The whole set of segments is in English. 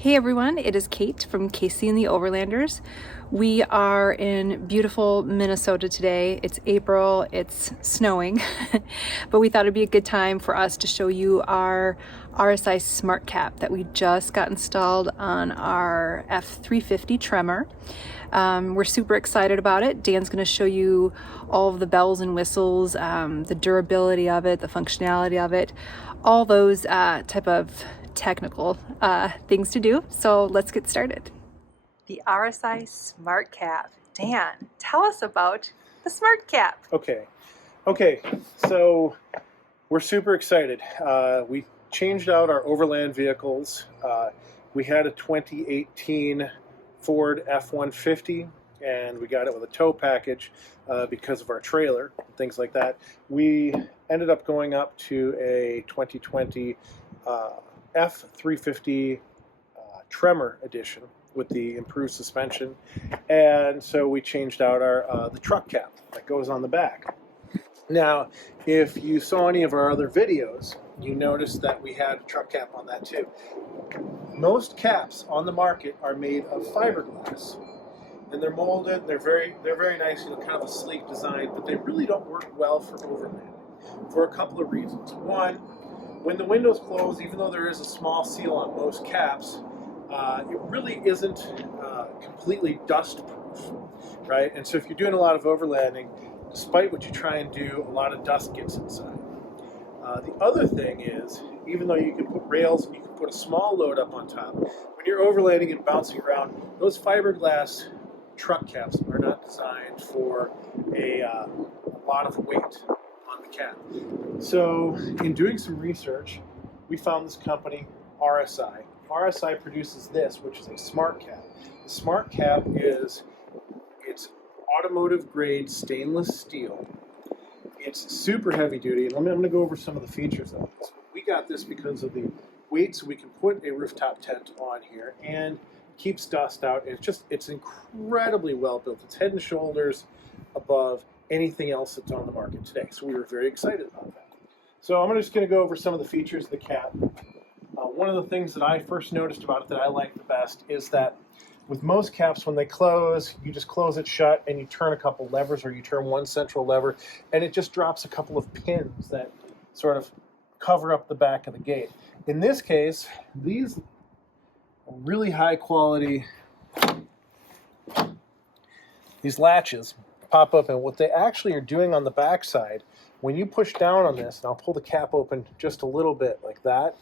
Hey everyone, it is Kate from KC&the Overlanders. We are in beautiful Minnesota today. It's April, it's snowing, but we thought it'd be a good time for us to show you our RSI Smartcap that we just got installed on our F350 Tremor. We're super excited about it. Dan's going to show you all of the bells and whistles, the durability of it, the functionality of it, all those type of technical things to do. So let's get started. The RSI Smartcap. Dan, tell us about the Smartcap. Okay, so we're super excited. We changed out our overland vehicles. We had a 2018 Ford F-150 and we got it with a tow package because of our trailer and things like that. We ended up going up to a 2020 F350 Tremor edition with the improved suspension, and so we changed out our the truck cap that goes on the back. Now, if you saw any of our other videos, you noticed that we had a truck cap on that too. Most caps on the market are made of fiberglass, and they're molded. They're very nice, kind of a sleek design, but they really don't work well for overlanding for a couple of reasons. One, when the windows close, even though there is a small seal on most caps, it really isn't completely dust-proof, right? And so if you're doing a lot of overlanding, despite what you try and do, a lot of dust gets inside. The other thing is, even though you can put rails and you can put a small load up on top, when you're overlanding and bouncing around, those fiberglass truck caps are not designed for a lot of weight on the cap. So in doing some research, we found this company, RSI. RSI produces this, which is a Smartcap. The Smartcap it's automotive grade stainless steel. It's super heavy duty, and I'm going to go over some of the features of this. We got this because of the weight, so we can put a rooftop tent on here and keeps dust out. It's incredibly well built. It's head and shoulders above anything else that's on the market today. So we were very excited about that. So I'm just going to go over some of the features of the cap. One of the things that I first noticed about it that I like the best is that with most caps, when they close, you just close it shut and you turn a couple levers, or you turn one central lever, and it just drops a couple of pins that sort of cover up the back of the gate. In this case, these really high quality, these latches pop up, and what they actually are doing on the back side, when you push down on this, and I'll pull the cap open just a little bit like that,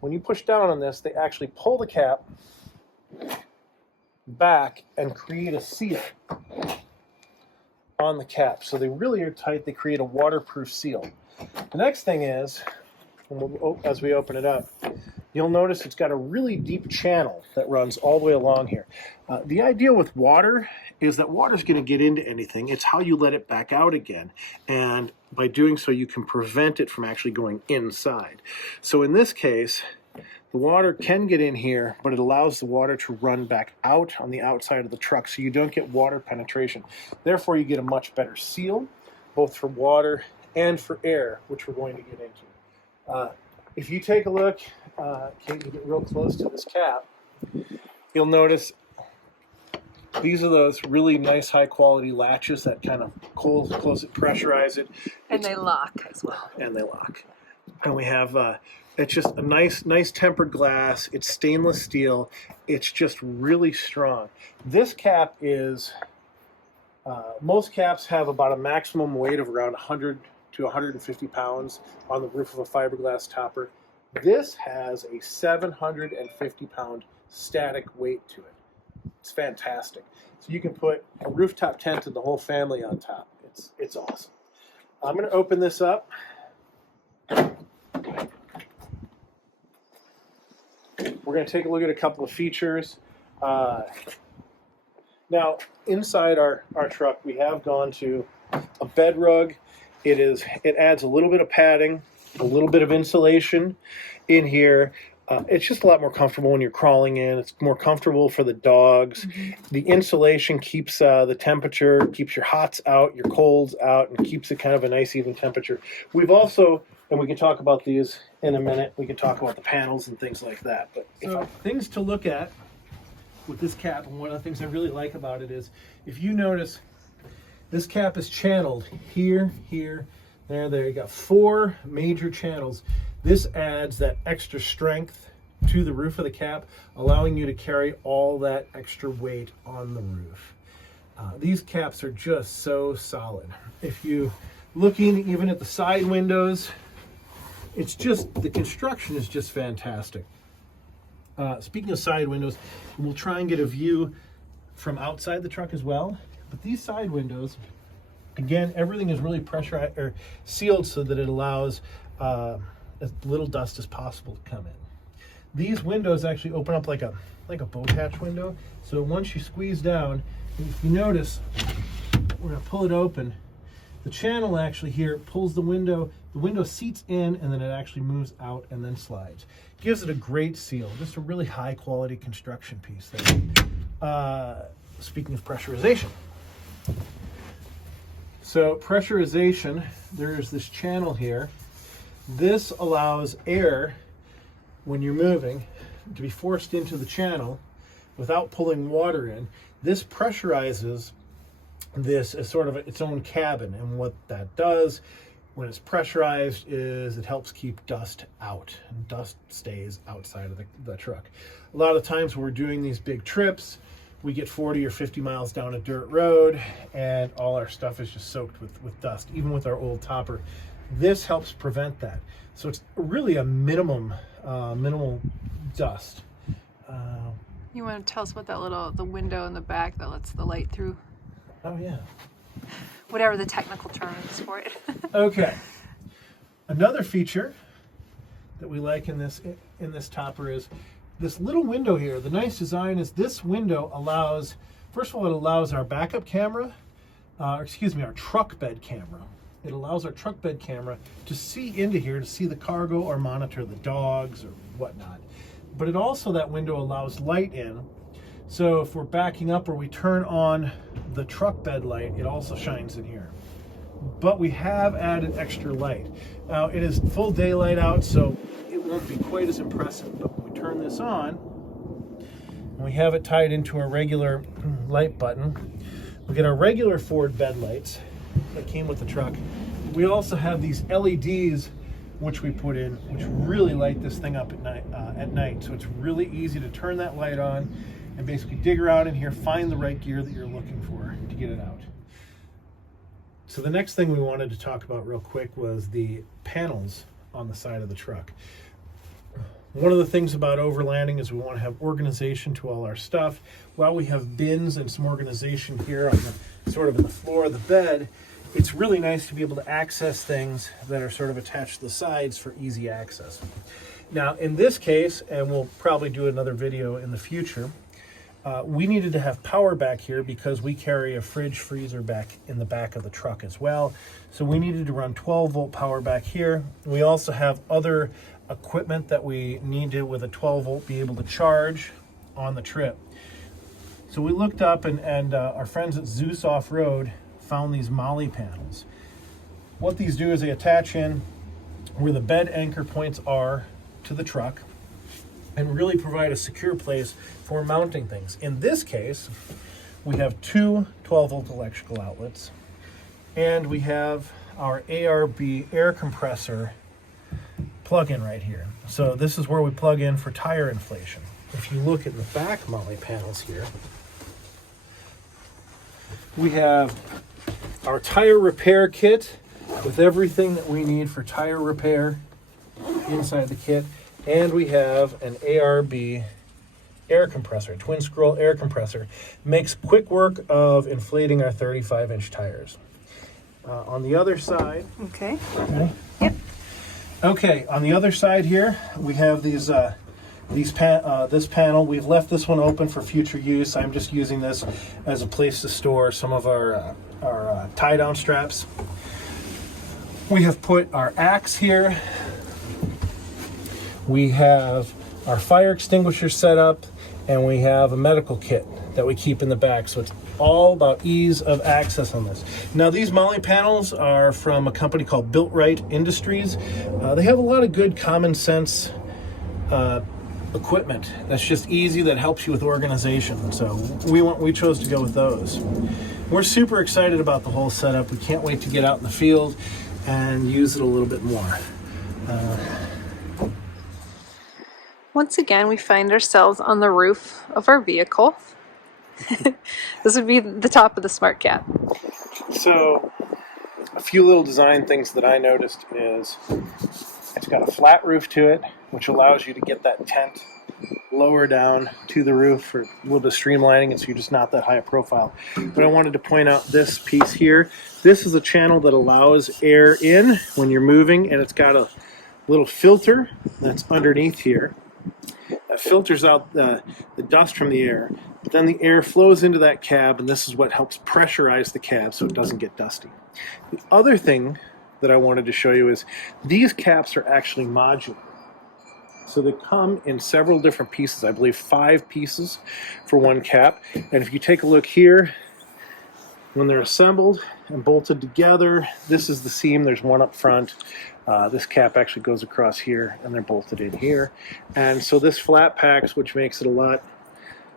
when you push down on this, they actually pull the cap back and create a seal on the cap. So they really are tight. They create a waterproof seal. The next thing is, as we open it up, you'll notice it's got a really deep channel that runs all the way along here. The idea with water is that water's going to get into anything. It's how you let it back out again. And by doing so, you can prevent it from actually going inside. So in this case, the water can get in here, but it allows the water to run back out on the outside of the truck, so you don't get water penetration. Therefore, you get a much better seal, both for water and for air, which we're going to get into. If you take a look, Kate, you get real close to this cap, you'll notice these are those really nice high-quality latches that kind of close it, pressurize it. And they lock as well. And they lock. And we have, it's just a nice tempered glass. It's stainless steel. It's just really strong. This cap is, most caps have about a maximum weight of around 100 to 150 pounds on the roof of a fiberglass topper. This has a 750-pound static weight to it. It's fantastic. So you can put a rooftop tent and the whole family on top. It's awesome. I'm going to open this up. We're going to take a look at a couple of features. Now, inside our truck, we have gone to a bed rug. It adds a little bit of padding, a little bit of insulation in here. It's just a lot more comfortable when you're crawling in. It's more comfortable for the dogs. The insulation keeps the temperature, keeps your hots out, your colds out, and keeps it kind of a nice even temperature. We've also, and we can talk about these in a minute, we can talk about the panels and things like that. But things to look at with this cap, and one of the things I really like about it is, if you notice, this cap is channeled here, here, there. You got 4 major channels. This adds that extra strength to the roof of the cap, allowing you to carry all that extra weight on the roof. These caps are just so solid. If you looking even at the side windows, it's just, the construction is just fantastic. Speaking of side windows, we'll try and get a view from outside the truck as well. But these side windows, again, everything is really pressurized or sealed so that it allows as little dust as possible to come in. These windows actually open up like a boat hatch window. So once you squeeze down, if you notice, we're gonna pull it open. The channel actually here pulls the window seats in, and then it actually moves out and then slides. Gives it a great seal. Just a really high quality construction piece there. Speaking of pressurization. So pressurization, there's this channel here. This allows air, when you're moving, to be forced into the channel without pulling water in. This pressurizes this as sort of its own cabin, and what that does when it's pressurized is it helps keep dust out, and dust stays outside of the truck. A lot of times when we're doing these big trips, we get 40 or 50 miles down a dirt road and all our stuff is just soaked with dust, even with our old topper. This helps prevent that. So it's really a minimal dust. You want to tell us about the window in the back that lets the light through? Oh yeah. Whatever the technical term is for it. Okay. Another feature that we like in this topper is this little window here. The nice design is this window allows, first of all, it allows our backup camera, our truck bed camera. It allows our truck bed camera to see into here to see the cargo or monitor the dogs or whatnot. But it also, that window allows light in. So if we're backing up or we turn on the truck bed light, it also shines in here. But we have added extra light. Now it is full daylight out, so it won't be quite as impressive. But when we turn this on, and we have it tied into a regular light button, we get our regular Ford bed lights that came with the truck. We also have these LEDs which we put in, which really light this thing up at night. So it's really easy to turn that light on and basically dig around in here, find the right gear that you're looking for to get it out. So the next thing we wanted to talk about real quick was the panels on the side of the truck. One of the things about overlanding is we want to have organization to all our stuff. While we have bins and some organization here on the sort of in the floor of the bed, it's really nice to be able to access things that are sort of attached to the sides for easy access. Now in this case, and we'll probably do another video in the future, we needed to have power back here because we carry a fridge freezer back in the back of the truck as well. So we needed to run 12-volt power back here. We also have other equipment that we need to, with a 12-volt, be able to charge on the trip. So we looked up and our friends at Zeus Off-Road found these Molle panels. What these do is they attach in where the bed anchor points are to the truck and really provide a secure place for mounting things. In this case, we have two 12-volt electrical outlets, and we have our ARB air compressor plug-in right here. So this is where we plug in for tire inflation. If you look at the back Molle panels here, we have our tire repair kit with everything that we need for tire repair inside the kit. And we have an ARB air compressor, twin scroll air compressor. Makes quick work of inflating our 35-inch tires. On the other side, Okay. Yep. Okay, on the other side here, we have this panel. We've left this one open for future use. I'm just using this as a place to store some of our tie-down straps. We have put our axe here. We have our fire extinguisher set up, and we have a medical kit that we keep in the back. So it's all about ease of access on this. Now, these Molle panels are from a company called Built Right Industries. They have a lot of good common sense equipment that's just easy, that helps you with organization. So we chose to go with those. We're super excited about the whole setup. We can't wait to get out in the field and use it a little bit more. Once again, we find ourselves on the roof of our vehicle. This would be the top of the Smartcap. So a few little design things that I noticed is it's got a flat roof to it, which allows you to get that tent lower down to the roof for a little bit of streamlining it, so you're just not that high a profile. But I wanted to point out this piece here. This is a channel that allows air in when you're moving, and it's got a little filter that's underneath here that filters out the dust from the air. But then the air flows into that cab, and this is what helps pressurize the cab so it doesn't get dusty. The other thing that I wanted to show you is these caps are actually modular. So they come in several different pieces. I believe 5 pieces for one cap. And if you take a look here, when they're assembled and bolted together, this is the seam. There's one up front. This cap actually goes across here, and they're bolted in here. And so this flat packs, which makes it a lot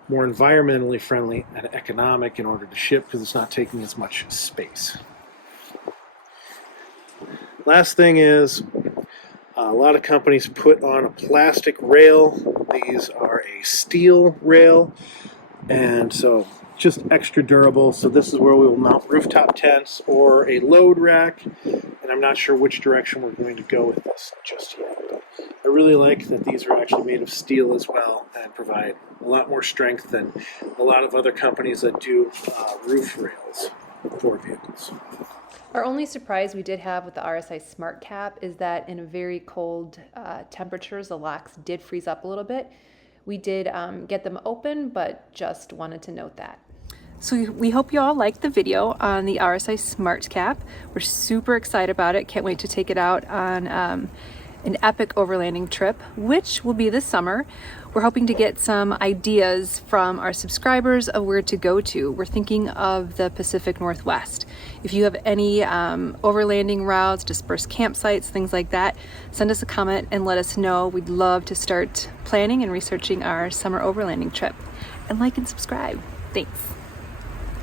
more environmentally friendly and economic in order to ship, because it's not taking as much space. Last thing is, a lot of companies put on a plastic rail. These are a steel rail, and so just extra durable. So this is where we will mount rooftop tents or a load rack, and I'm not sure which direction we're going to go with this just yet. But I really like that these are actually made of steel as well and provide a lot more strength than a lot of other companies that do roof rails for vehicles. Our only surprise we did have with the RSI Smartcap is that in a very cold temperatures, the locks did freeze up a little bit. We did get them open, but just wanted to note that. So we hope you all liked the video on the RSI Smartcap. We're super excited about it. Can't wait to take it out on an epic overlanding trip, which will be this summer. We're hoping to get some ideas from our subscribers of where to go to. We're thinking of the Pacific Northwest. If you have any overlanding routes, dispersed campsites, things like that, send us a comment and let us know. We'd love to start planning and researching our summer overlanding trip. And like and subscribe. Thanks.